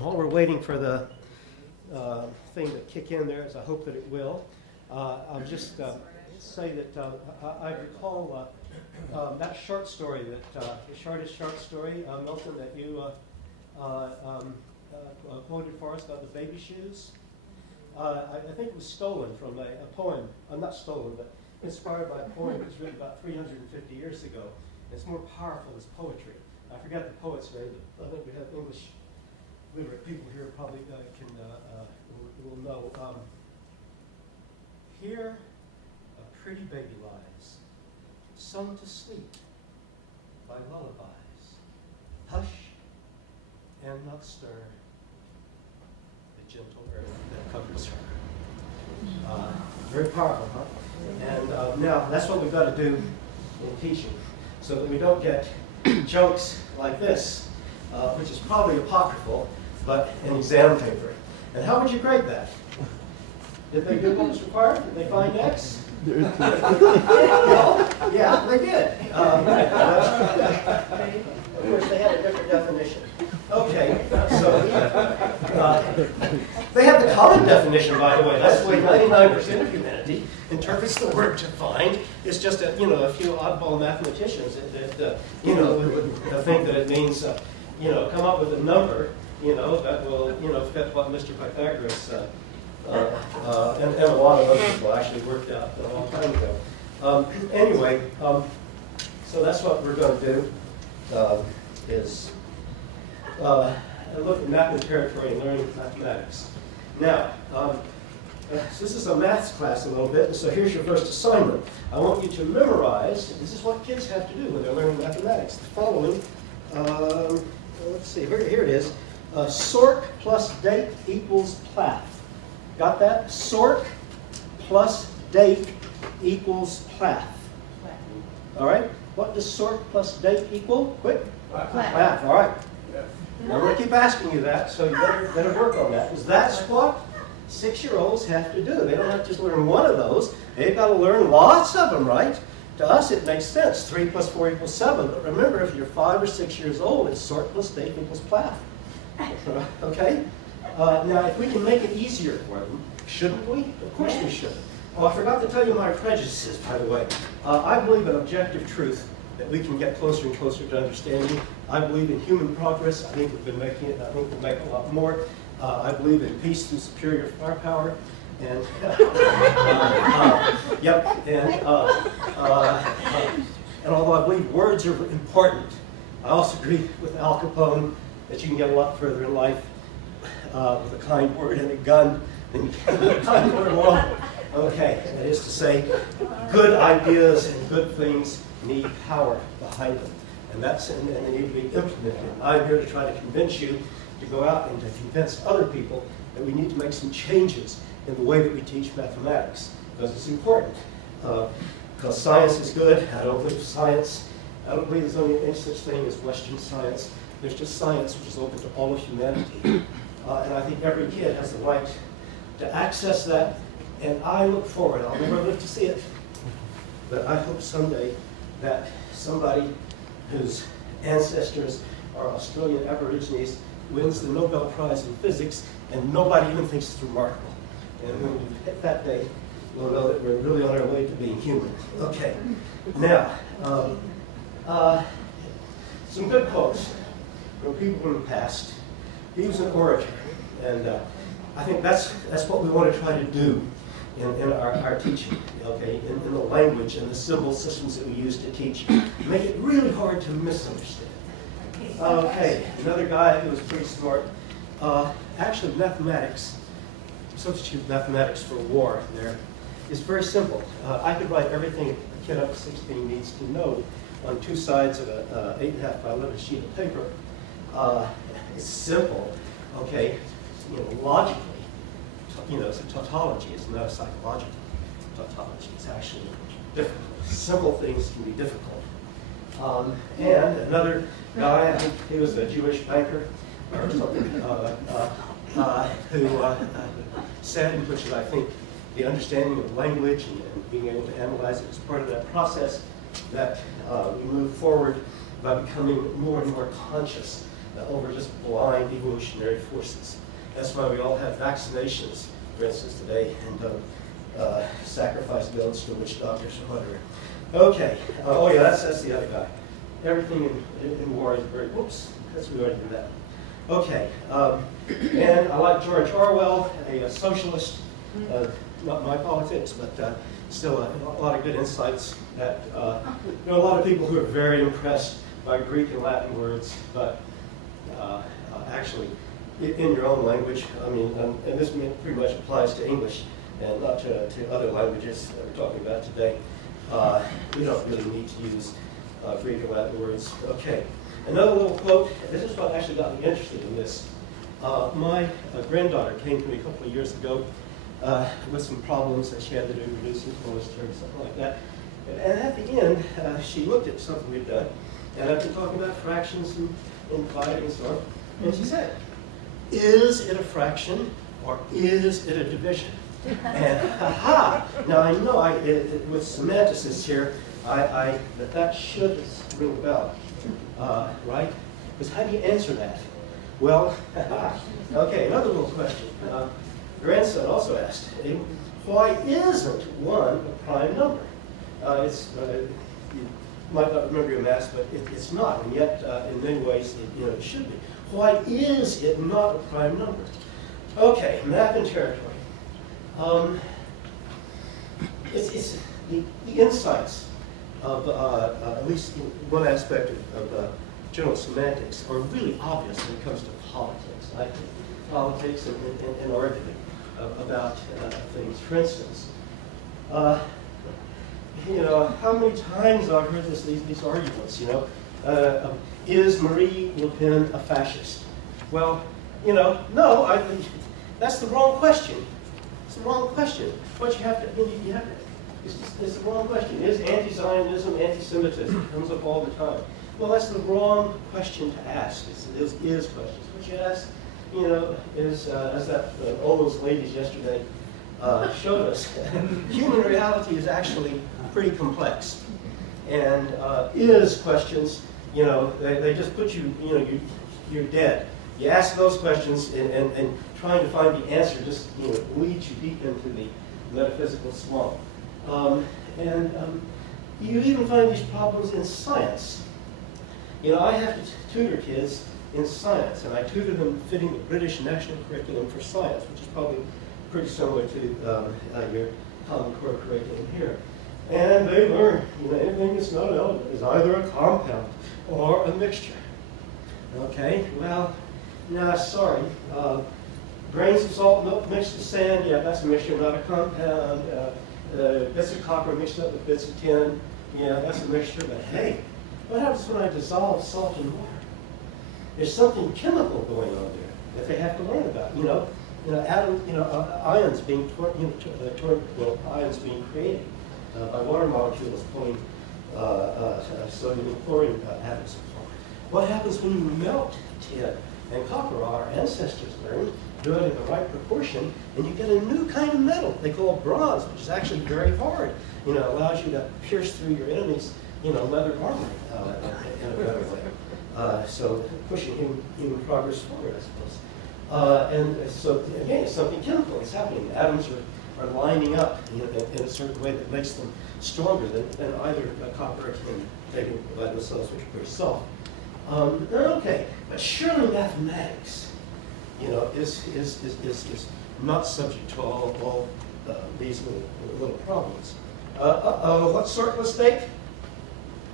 while we're waiting for the thing to kick in there, as I hope that it will, I'll just say that I recall that short story, the shortest short story, Milton, that you quoted for us about the baby shoes. I think it was stolen from a poem, not stolen, but inspired by a poem that was written about 350 years ago. It's more powerful as poetry. I forgot the poet's name, but I think we have English literate people here probably will know. Here a pretty baby lies, sung to sleep by lullabies. Hush and not stir, the gentle earth that covers her. Very powerful, huh? And now that's what we've got to do in teaching, so that we don't get jokes like this, which is probably apocryphal, but an exam paper. And how would you grade that? Did they do what was required? Did they find X? Well, yeah, they did. Of course, they had a different definition. Okay, so they have the common definition, by the way. That's the way 99% of humanity interprets the word to find. It's just a few oddball mathematicians that would think that it means come up with a number that will fit what Mr. Pythagoras and a lot of other people actually worked out a long time ago. Anyway, so that's what we're going to do is look at mapping territory and learning mathematics. Now, so this is a maths class a little bit, and so here's your first assignment. I want you to memorize, this is what kids have to do when they're learning mathematics, the following, let's see, here it is. Sork plus date equals Plath. Got that? Sork plus date equals Plath. All right? What does Sork plus date equal? Quick? Plath. All right. Now I'm going to keep asking you that, so you better work on that, because that's what 6-year-olds have to do. They don't have to just learn one of those. They've got to learn lots of them, right? To us, it makes sense. 3 plus 4 equals 7. But remember, if you're 5 or 6 years old, it's Sork plus date equals Plath. Okay? Now, if we can make it easier for them, shouldn't we? Of course we should. Oh, I forgot to tell you my prejudices, by the way. I believe in objective truth that we can get closer and closer to understanding. I believe in human progress. I think we've been making it. I think we'll make a lot more. I believe in peace through superior firepower. And yep. And although I believe words are important, I also agree with Al Capone that you can get a lot further in life with a kind word and a gun than you can with a kind word alone. Okay, that is to say, good ideas and good things need power behind them, and they need to be implemented. I'm here to try to convince you to go out and to convince other people that we need to make some changes in the way that we teach mathematics, because it's important. Because science is good. I don't believe science. I don't believe there's only any such thing as Western science. There's just science which is open to all of humanity. And I think every kid has the right to access that. And I look forward, I'll never live to see it, but I hope someday that somebody whose ancestors are Australian Aborigines wins the Nobel Prize in Physics, and nobody even thinks it's remarkable. And when we hit that day, we'll know that we're really on our way to being human. Okay, now, some good quotes from people from the past. He was an orator, and I think that's what we want to try to do in our teaching, okay, in the language and the symbol systems that we use to teach. Make it really hard to misunderstand. Okay, another guy who was pretty smart. Actually, mathematics, substitute mathematics for war there, is very simple. I could write everything a kid up to 16 needs to know on 2 sides of a 8.5 by 11 sheet of paper. It's simple, okay, logically. It's a tautology. It's not a psychological tautology. It's actually difficult. Simple things can be difficult. And another guy, I think he was a Jewish banker or something, who said, in which I think the understanding of language and being able to analyze it is part of that process, that we move forward by becoming more and more conscious over just blind evolutionary forces. That's why we all have vaccinations, for instance, today, and sacrifice goats to witch doctors or whatever. Okay. Oh yeah, that's the other guy. Everything in war is very. Whoops. That's we already did that. Okay. And I like George Orwell, a socialist. Not my politics, but still a lot of good insights. That there are a lot of people who are very impressed by Greek and Latin words, but actually, in your own language. I mean, and this pretty much applies to English and not to other languages that we're talking about today. We don't really need to use Greek or Latin words. Okay, another little quote. This is what actually got me interested in this. My granddaughter came to me a couple of years ago with some problems that she had to do, reducing cholesterol, something like that. And at the end, she looked at something we'd done, and I've been talking about fractions and dividing and so on. And she said, "Is it a fraction or is it a division?" And aha! Now I know with semanticists here, that should ring a bell, right? Because how do you answer that? Well, okay, another little question. Grandson also asked, why isn't 1 a prime number? You might not remember your maths, but it's not, and yet in many ways it should be. Why is it not a prime number? Okay, map and territory. It's the insights of at least one aspect of general semantics are really obvious when it comes to politics. I think politics and arguing about things. For instance, how many times I've heard these arguments, is Marie Le Pen a fascist? Well, no, that's the wrong question. It's the wrong question. What you have to, it's the wrong question. Is anti-Zionism anti-Semitism? It comes up all the time. Well, that's the wrong question to ask. It's is questions. What you ask, is, as that all those ladies yesterday showed us, human reality is actually pretty complex. And is questions, they just put you, you're dead. You ask those questions and trying to find the answer just, leads you deep into the metaphysical swamp. You even find these problems in science. I have to tutor kids in science, and I tutor them fitting the British National Curriculum for Science, which is probably pretty similar to your Common Core curriculum here. And they learn, anything that's not an element is either a compound or a mixture. Okay, well, no, sorry. Grains of salt, milk mixed with sand, yeah, that's a mixture, not a compound. Bits of copper mixed up with bits of tin, yeah, that's a mixture. But hey, what happens when I dissolve salt in water? There's something chemical going on there that they have to learn about. Ions being ions being created by water molecules pulling sodium and chlorine atoms apart. What happens when you melt tin and copper? Our ancestors learned do it in the right proportion, and you get a new kind of metal they call bronze, which is actually very hard. It allows you to pierce through your enemy's leather armor in a better way. So pushing human progress forward, I suppose. And so again, it's something chemical. It's happening. Atoms are lining up in a certain way that makes them stronger than either copper or tin taken by themselves, which are pretty soft. Okay, but surely mathematics, is not subject to all these little problems. What's sort plus stake?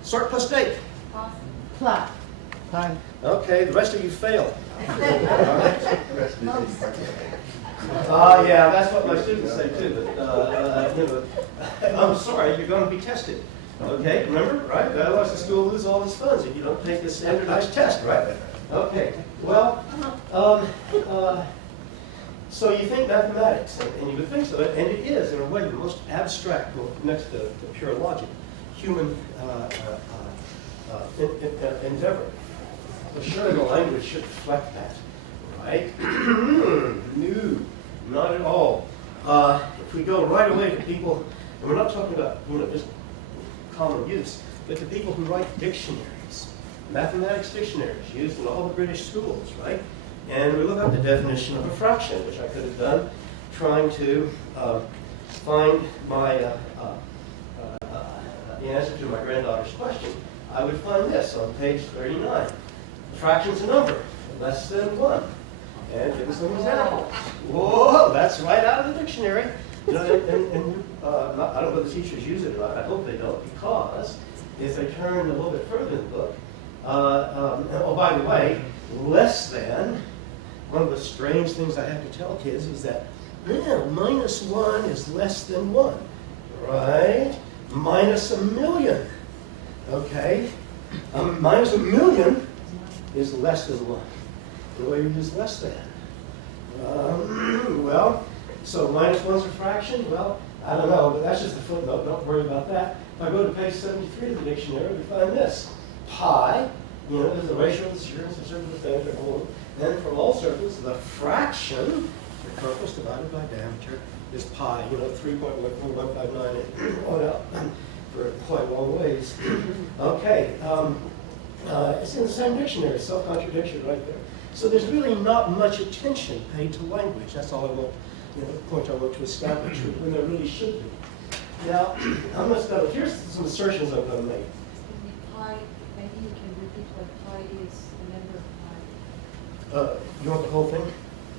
Sort plus stake. Plot. Fine. Okay, the rest of you failed. Yeah, that's what my students say too. But I'm sorry, you're going to be tested. Okay, remember, right? Otherwise the school loses all its funds if you don't take this standardized test, right? Okay, well, so you think mathematics, and you would think so, and it is, in a way, the most abstract, next to pure logic, human endeavor. So surely the language should reflect that, right? No, not at all. If we go right away to people, and we're not talking about just common use, but to people who write dictionaries. mathematics dictionaries used in all the British schools, right? And we look up the definition of a fraction, which I could have done trying to find the answer to my granddaughter's question. I would find this on page 39. A fraction's a number less than 1. And give us some examples. Whoa, that's right out of the dictionary. You know, I don't know if the teachers use it or not. I hope they don't, because if they turn a little bit further in the book, oh, by the way, less than, one of the strange things I have to tell kids is that, yeah, minus 1 is less than 1, right? Minus 1,000,000, okay? Minus 1,000,000 is less than 1. The way you use less than. Well, so minus 1's a fraction? Well, I don't know, but that's just a footnote. Don't worry about that. If I go to page 73 of the dictionary, we find this. Pi, you know, is the ratio of the circumference of circles of diameter whole. Then for all circles, the fraction, circumference divided by diameter, is pi, you know, 3.14159 on out for quite a long ways. Okay, it's in the same dictionary, self-contradiction right there. So there's really not much attention paid to language. That's all I want, you know, the point I want to establish, when there really should be. Now, I'm going to start. Here's some assertions I'm going to make. Pi, maybe you can repeat what pi is, the number of pi. You want the whole thing?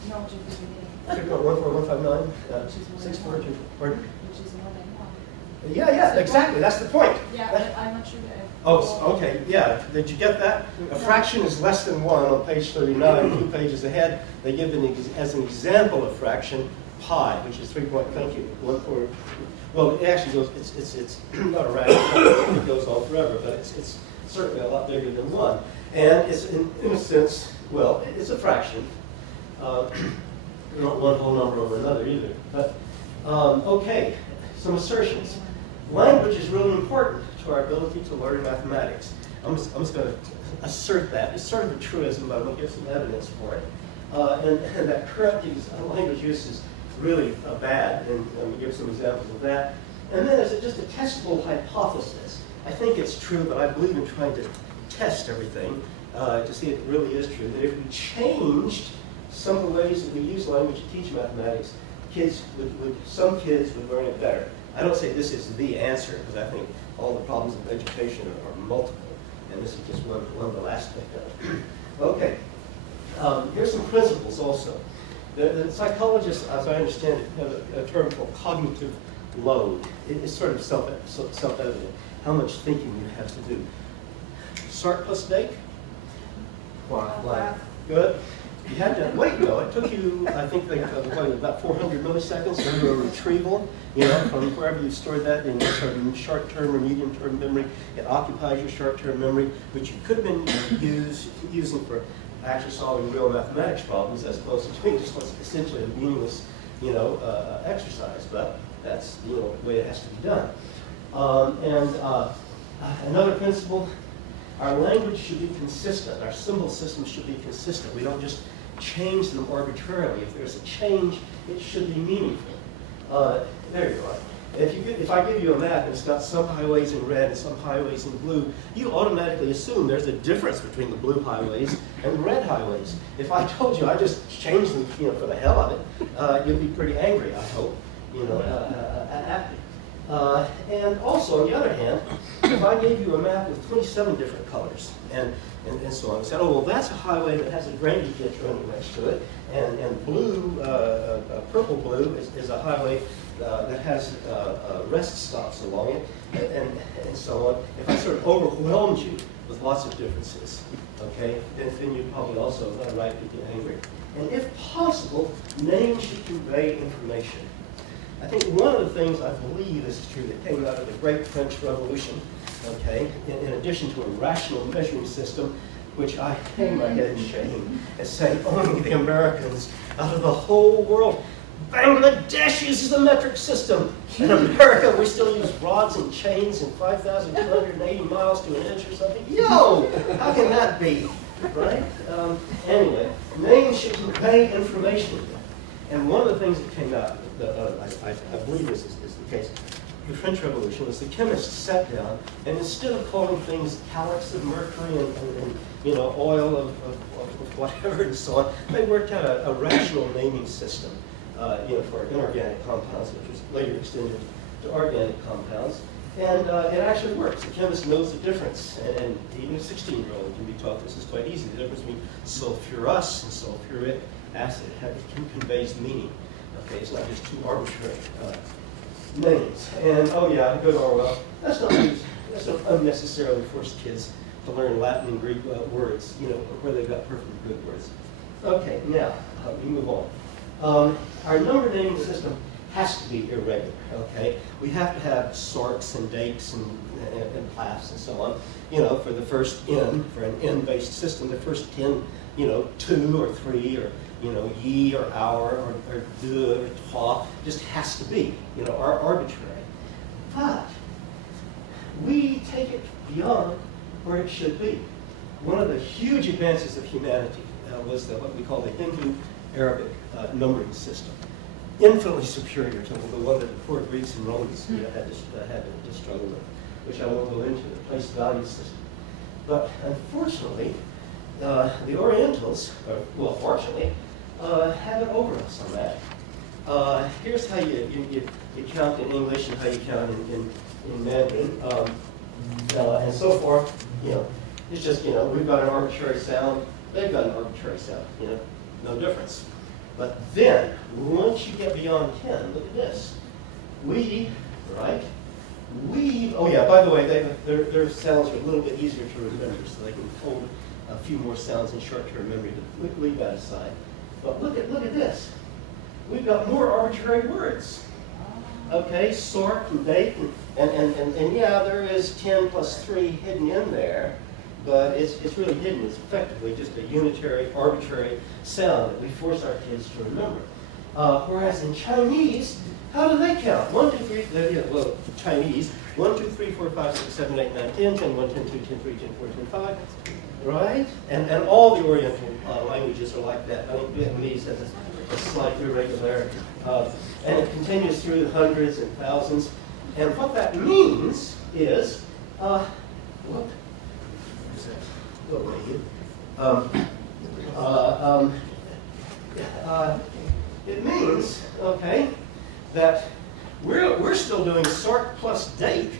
No, just the beginning. 3.14159, Which is more 6, than 4, 2, pardon? Which is more than 1. Yeah, exactly. That's the point. Yeah, but I'm not sure that. Oh, okay, yeah. Did you get that? A fraction is less than 1 on page 39, a few pages ahead. They give as an example of fraction pi, which is 3.14. Well, it actually goes, it's not a radical, it goes on forever, but it's certainly a lot bigger than 1. And it's, in a sense, well, it's a fraction. Not one whole number over another either. But, okay, some assertions. Language is really important to our ability to learn mathematics. I'm just going to assert that. It's sort of a truism, but I'm going to give some evidence for it. And that correct language use is really bad, and I'm going to give some examples of that. And then there's just a testable hypothesis. I think it's true, but I believe in trying to test everything to see if it really is true, that if we changed some of the ways that we use language to teach mathematics, some kids would learn it better. I don't say this is the answer, because I think all the problems of education are multiple, and this is just one little aspect of it. Okay, here's some principles also. The psychologists, as I understand it, have a term called cognitive load. It's sort of self-evident, how much thinking you have to do. Start plus date? Why? Good. You had to wait, though. It took you, I think, about 400 milliseconds to do a retrieval, you know, from wherever you stored that in sort of short-term or medium-term memory. It occupies your short-term memory, which you could have been using for actually solving real mathematics problems, as opposed to doing just what's essentially a meaningless, you know, exercise. But that's, you know, the way it has to be done. Another principle. Our language should be consistent. Our symbol system should be consistent. We don't just change them arbitrarily. If there's a change, it should be meaningful. There you are. If I give you a map and it's got some highways in red and some highways in blue, you automatically assume there's a difference between the blue highways and the red highways. If I told you I just changed them, you know, for the hell of it, you'd be pretty angry, I hope, you know, at me. And also, on the other hand, if I gave you a map with 27 different colors and so on, and said, oh, well, that's a highway that has a drainage ditch running next to it, and blue, purple blue is a highway that has rest stops along it, and so on. If I sort of overwhelmed you with lots of differences, okay, then you'd probably also rightly get angry. And if possible, names should convey information. I think one of the things I believe is true that came out of the Great French Revolution, okay, in addition to a rational measuring system, which I hang my head in shame and say only the Americans out of the whole world. Bangladesh uses the metric system. In America, we still use rods and chains and 5,280 miles to an inch or something. Yo, how can that be, right? Anyway, names should convey information. And one of the things that came out, I believe this is the case, the French Revolution was the chemists sat down and instead of calling things calyx of mercury and you know, oil of whatever and so on, they worked out a rational naming system, you know, for inorganic compounds, which was later extended to organic compounds. And it actually works. The chemist knows the difference, and even a 16-year-old can be taught this is quite easy. The difference between sulfurous and sulfuric acid conveys meaning. Okay, it's not just two arbitrary names. And oh yeah, good Orwell. That's not unnecessarily force kids to learn Latin and Greek words, you know, where they've got perfectly good words. Okay, now we move on. Our number naming system has to be irregular. Okay, we have to have sorts and dates and class and so on. You know, for the first n, for an n-based system, the first 10, you know, 2 or 3 or you know, ye or our or de or toi just has to be, you know, arbitrary. But we take it beyond where it should be. One of the huge advances of humanity was what we call the Hindu-Arabic numbering system, infinitely superior to the one that the poor Greeks and Romans had to struggle with, which I won't go into, the place value system. But unfortunately, the Orientals, well, fortunately, have it over us on that. Here's how you count in English and how you count in Mandarin. And so far, you know, it's just, you know, we've got an arbitrary sound, they've got an arbitrary sound, you know, no difference. But then, once you get beyond 10, look at this. We, right? We, oh yeah, by the way, their sounds are a little bit easier to remember, so they can hold a few more sounds in short-term memory, but leave that aside. But look at this. We've got more arbitrary words. Okay, sort and date, and yeah, there is 10 plus 3 hidden in there, but it's really hidden. It's effectively just a unitary, arbitrary sound that we force our kids to remember. Whereas in Chinese, how do they count? 1, 2, 3, well, Chinese, 1, 2, 3, 4, 5, 6, 7, 8, 9, 10, 10, 1, 10, 2, 10, 3, 10, 4, 10, 5. Right? And all the Oriental languages are like that. I think Vietnamese has a slight irregularity. And it continues through the hundreds and thousands. And what that means is, what? Go away, you. It means, okay, that we're still doing sort plus date,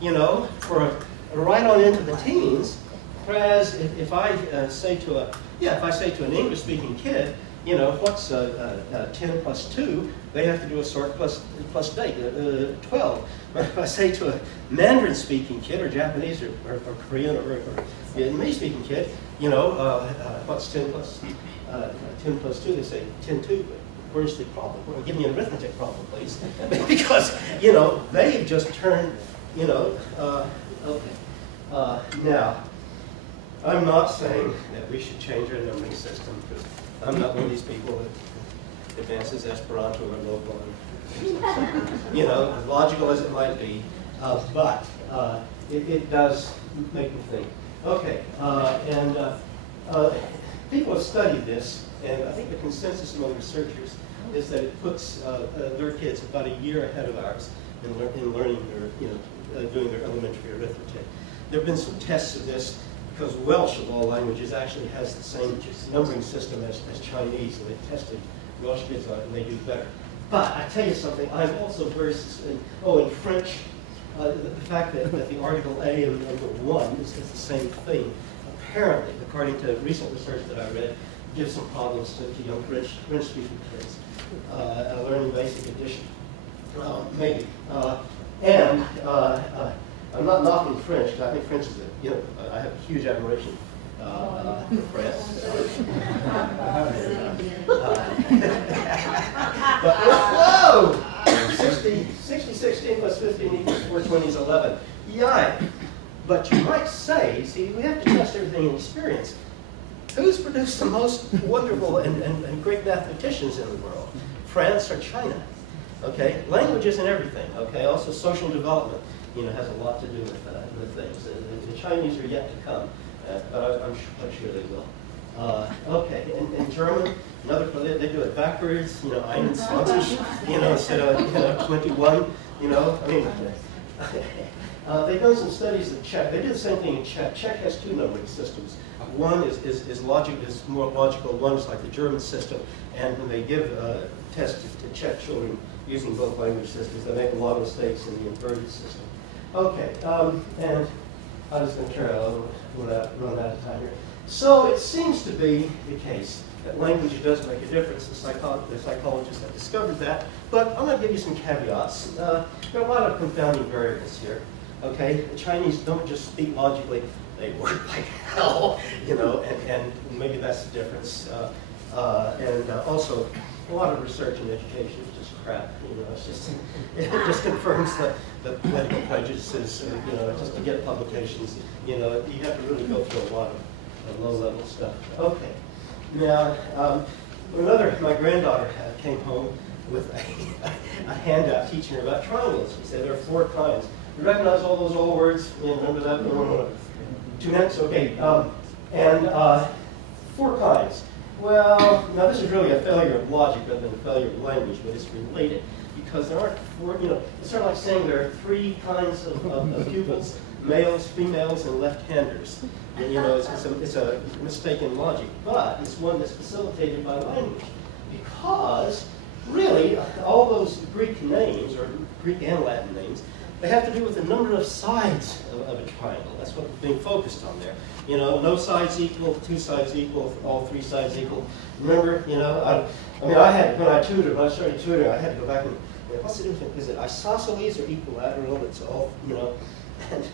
you know, for right on into the teens. Whereas if I say to an English-speaking kid, you know, what's 10 plus 2, they have to do a sort plus date, 12. But if I say to a Mandarin-speaking kid, or Japanese, or Korean, or Vietnamese-speaking kid, you know, what's 10 plus 2, they say 10, 2. Where's the problem? Well, give me an arithmetic problem, please. Because, you know, they've just turned, you know, okay. Now, I'm not saying that we should change our numbering system, because I'm not one of these people that advances Esperanto or local. You know, as logical as it might be, but it does make me think. Okay, people have studied this, and I think the consensus among researchers is that it puts their kids about a year ahead of ours in learning their, you know, doing their elementary arithmetic. There have been some tests of this, because Welsh, of all languages, actually has the same numbering system as Chinese, and they tested Welsh kids on it, and they do better. But I tell you something, I'm also very, in French, the fact that the article A and number 1 is the same thing, apparently, according to recent research that I read, gives some problems to young French-speaking kids, learning basic addition, maybe. I'm not knocking French, because I think French is I have a huge admiration for France. But, whoa! 16 plus 15 equals 420 is 11. Yikes! But you might say, see, we have to test everything in experience. Who's produced the most wonderful and great mathematicians in the world? France or China? Okay, languages and everything. Okay, also social development, you know, has a lot to do with things. The Chinese are yet to come, but I'm quite sure they will. Okay, in German, they do it backwards, 21, instead of 21, I mean, they've done some studies in Czech. They did the same thing in Czech. Czech has two numbering systems. One is more logical, one is like the German system, and when they give tests to Czech children using both language systems, they make a lot of mistakes in the inverted system. Okay, and I'm just going to carry on, run out of time here. So it seems to be the case that language does make a difference. The psychologists have discovered that, but I'm going to give you some caveats. There are a lot of confounding variables here. Okay, the Chinese don't just speak logically; they work like hell, and maybe that's the difference. And also, a lot of research in education is just crap. It just confirms the political prejudices. Just to get publications, you have to really go through a lot of low-level stuff. Okay. Now, my granddaughter came home with a handout teaching her about triangles. She said there are 4 kinds. You recognize all those old words? Remember that? 2 minutes? Okay. And 4 kinds. Well, now this is really a failure of logic rather than a failure of language, but it's related because there aren't 4, it's sort of like saying there are 3 kinds of pupils, males, females, and left-handers. It's a mistake in logic, but it's one that's facilitated by language. Because, really, all those Greek names, or Greek and Latin names, they have to do with the number of sides of a triangle. That's what's being focused on there. No sides equal, 2 sides equal, all 3 sides equal. Remember, when I started tutoring, I had to go back and, what's the difference? Is it isosceles or equilateral? It's all, and,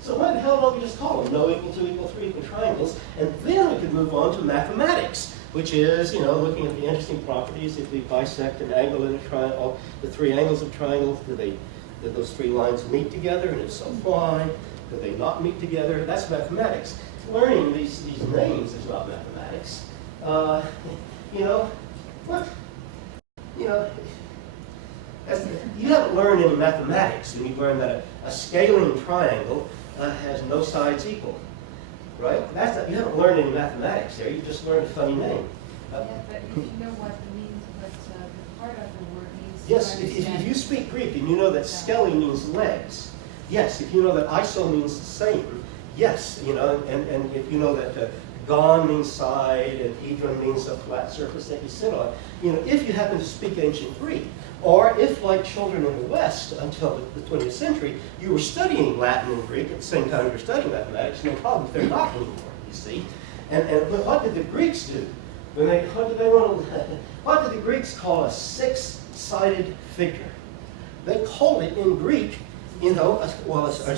so why the hell don't we just call them no equal 2 equal 3 equal triangles? And then we could move on to mathematics, which is, looking at the interesting properties. If we bisect an angle in a triangle, the 3 angles of triangles, do those 3 lines meet together? And if so, why? Do they not meet together? That's mathematics. Learning these names is not mathematics. What? You haven't learned any mathematics when you learn that a scaling triangle has no sides equal, right? You haven't learned any mathematics there. You just learned a funny name. Yeah, but if you know what it means, what the part of the word means. Yes, if you speak Greek and you know that skele means legs, yes. If you know that iso means the same, yes. And if you know that gon means side and hedron means a flat surface that you sit on, if you happen to speak ancient Greek, or if, like children in the West until the 20th century, you were studying Latin and Greek at the same time you were studying mathematics, no problem. They're not anymore, you see. But what did the Greeks do? What did the Greeks call a 6-sided figure? They called it in Greek, a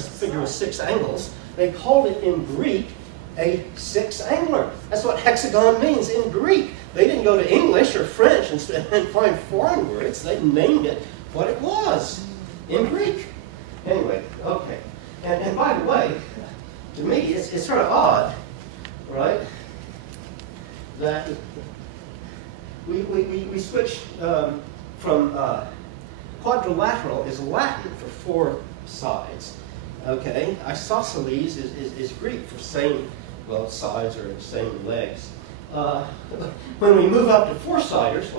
figure with 6 angles. They called it in Greek a 6-angler. That's what hexagon means in Greek. They didn't go to English or French and find foreign words. They named it what it was in Greek. Anyway, okay. And by the way, to me, it's sort of odd, right, that we switch from quadrilateral is Latin for 4 sides. Okay, isosceles is Greek for same sides or same legs. When we move up to 4-siders,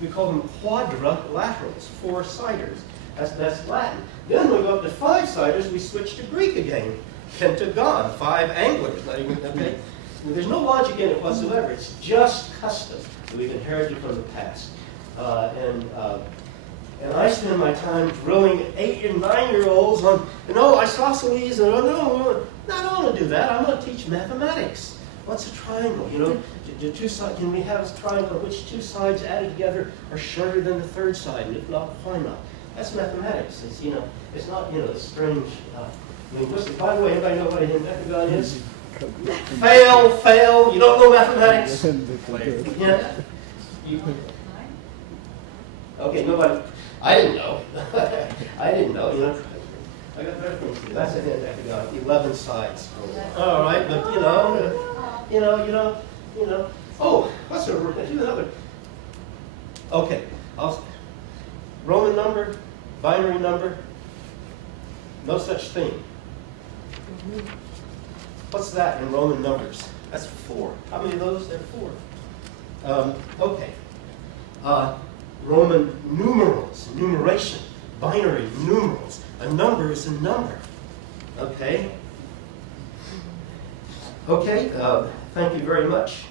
we call them quadrilaterals, 4-siders. That's Latin. Then when we go up to 5-siders, we switch to Greek again. Pentagon, 5 anglers. Okay? There's no logic in it whatsoever. It's just custom that we've inherited from the past. And I spend my time drilling 8 and 9-year-olds on, isosceles, and I don't want to do that. I want to teach mathematics. What's a triangle? Can we have a triangle in which 2 sides added together are shorter than the 3rd side? And if not, why not? That's mathematics. It's not strange linguistic. By the way, anybody know what a hexagon is? Fail. You don't know mathematics? Yeah. Okay, nobody. I didn't know. I didn't know. I got better things to do. That's a hexagon. 11 sides. All right, but Oh, what's another? Okay, Roman number, binary number. No such thing. What's that in Roman numbers? That's 4. How many of those? There are 4. Okay. Roman numerals, numeration, binary numerals. A number is a number. Okay? Okay, thank you very much.